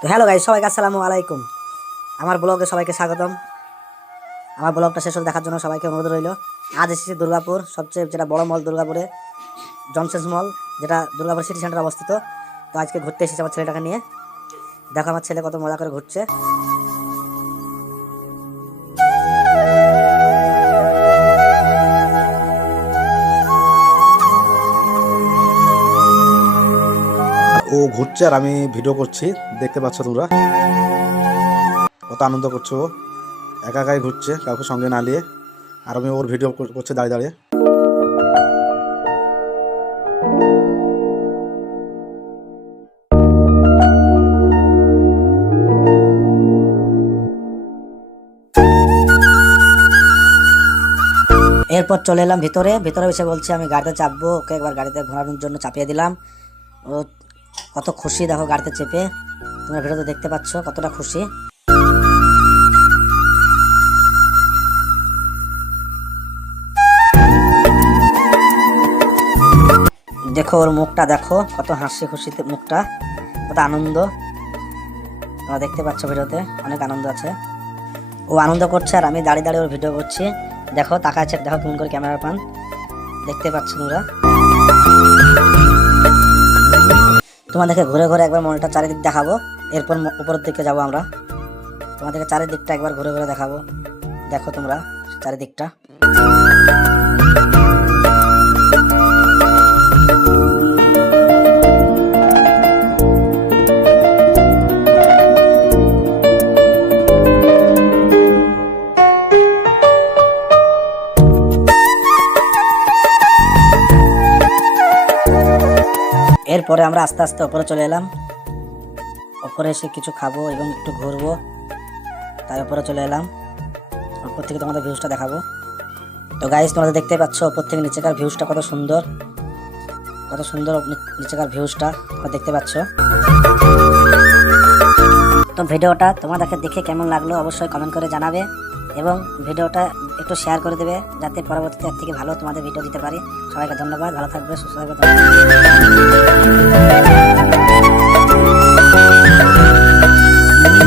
তো hello guys, সবাইকে আসসালামু আলাইকুম। আমার ব্লগে সবাইকে স্বাগতম। আমার ব্লগটা শেষ দেখার জন্য সবাইকে অনুরোধ রইল। আজ এসেছি দুর্গাপুর, সবচেয়ে যেটা বড় মল দুর্গাপুরে, জনসেন্স মল, যেটা দুর্গাপুর সিটি সেন্টারে অবস্থিত। তো আজকে ঘুরতে এসেছি আমার ছেলেটাকে নিয়ে। দেখো আমার ছেলে কত মজা করে ঘুরছে। ও ঘুরছে আর আমি ভিডিও করছি, দেখতে পাচ্ছ তোমরা কত আনন্দ করছে। ও একা একাই ঘুরছে, কাউকে সঙ্গে না নিয়ে, আর আমি ওর ভিডিও করছে দাঁড়িয়ে দাঁড়িয়ে। এরপর চলে এলাম ভিতরে এসে বলছি আমি গাড়িতে চাপবো, ওকে একবার গাড়িতে ঘোরানোর জন্য চাপিয়ে দিলাম। ও কত খুশি দেখো গাড়িতে চেপে, তোমরা ভিডিওতে দেখতে পাচ্ছ কতটা খুশি। দেখো ওর মুখটা, দেখো কত হাসি খুশিতে মুখটা, কত আনন্দ। তোমরা দেখতে পাচ্ছ ভিডিওতে অনেক আনন্দ আছে। ও আনন্দ করছে আর আমি দাঁড়িয়ে দাঁড়িয়ে ওর ভিডিও করছি। দেখো তাকাচ্ছে, দেখো কেমন করে ক্যামেরার পান, দেখতে পাচ্ছ তোমরা। তোমাদেরকে ঘুরে ঘুরে একবার মলটা চারিদিক দেখাবো, এরপর উপরের দিকে যাবো আমরা। তোমাদেরকে চারিদিকটা একবার ঘুরে ঘুরে দেখাবো। দেখো তোমরা চারিদিকটা। এরপরে আমরা আস্তে আস্তে ওপরে চলে এলাম। ওপরে এসে কিছু খাবো এবং একটু ঘুরবো, তাই ওপরে চলে এলাম। ওপর থেকে তোমাদের ভিউজটা দেখাবো। তো গাইস, তোমরা দেখতে পাচ্ছ ওপর থেকে নিচেকার ভিউজটা কত সুন্দর, কত সুন্দর নিচেকার ভিউজটা তোমরা দেখতে পাচ্ছ। তো ভিডিওটা তোমাদেরকে দেখে কেমন লাগলো অবশ্যই কমেন্ট করে জানাবে, এবং ভিডিওটা একটু শেয়ার করে দেবে, যাতে পরবর্তীতে এর থেকে ভালো তোমাদের ভিডিও দিতে পারি। সবাইকে ধন্যবাদ, ভালো থাকবে, সুস্থ থাকবে।